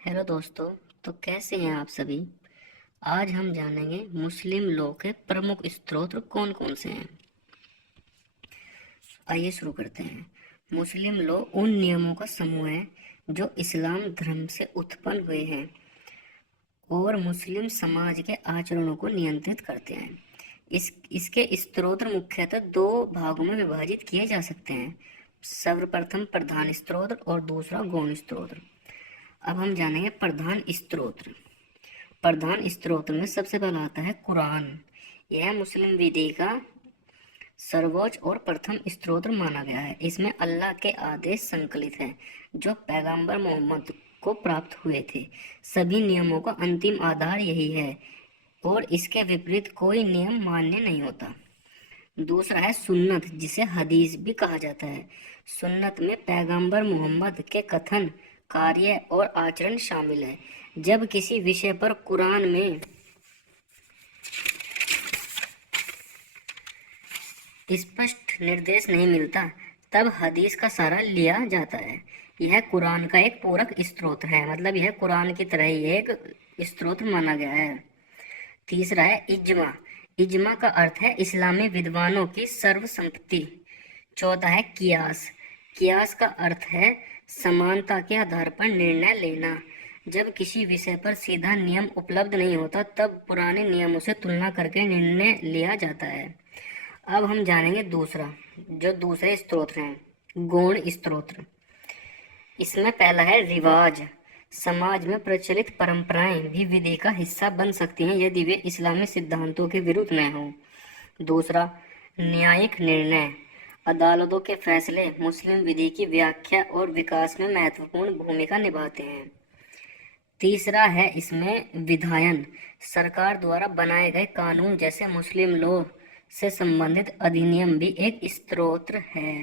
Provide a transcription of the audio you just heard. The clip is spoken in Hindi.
हेलो दोस्तों। तो कैसे हैं आप सभी। आज हम जानेंगे मुस्लिम लॉ के प्रमुख स्त्रोत कौन कौन से हैं। आइए शुरू करते हैं। मुस्लिम लॉ उन नियमों का समूह है जो इस्लाम धर्म से उत्पन्न हुए हैं और मुस्लिम समाज के आचरणों को नियंत्रित करते हैं। इसके स्त्रोत मुख्यतः दो भागों में विभाजित किए जा सकते हैं। सर्वप्रथम प्रधान स्त्रोत और दूसरा गौण स्त्रोत। अब हम जानेंगे प्रधान स्त्रोत। प्रधान स्त्रोत में सबसे पहला आता है कुरान। यह मुस्लिम विधि का सर्वोच्च और प्रथम स्त्रोत माना गया है। इसमें अल्लाह के आदेश संकलित हैं जो पैगंबर मोहम्मद को प्राप्त हुए थे। सभी नियमों का अंतिम आधार यही है और इसके विपरीत कोई नियम मान्य नहीं होता। दूसरा है सुन्नत, जिसे हदीस भी कहा जाता है। सुन्नत में पैगंबर मोहम्मद के कथन, कार्य और आचरण शामिल है। जब किसी विषय पर कुरान में स्पष्ट निर्देश नहीं मिलता तब हदीस का सहारा लिया जाता है। यह कुरान का एक पूरक स्रोत है, मतलब यह कुरान की तरह ही एक स्रोत माना गया है। तीसरा है इज्मा। इज्मा का अर्थ है इस्लामी विद्वानों की सर्वसम्मति। चौथा है कियास। कियास का अर्थ है समानता के आधार पर निर्णय लेना। जब किसी विषय पर सीधा नियम उपलब्ध नहीं होता तब पुराने नियमों से तुलना करके निर्णय लिया जाता है। अब हम जानेंगे जो दूसरे स्त्रोत हैं, गौण स्त्रोत। इसमें पहला है रिवाज। समाज में प्रचलित परंपराएं भी विधि का हिस्सा बन सकती हैं यदि वे इस्लामी सिद्धांतों के विरुद्ध न हों। दूसरा, न्यायिक निर्णय। अदालतों के फैसले मुस्लिम विधि की व्याख्या और विकास में महत्वपूर्ण भूमिका निभाते हैं। तीसरा है इसमें विधायन। सरकार द्वारा बनाए गए कानून जैसे मुस्लिम लॉ से संबंधित अधिनियम भी एक स्त्रोत है।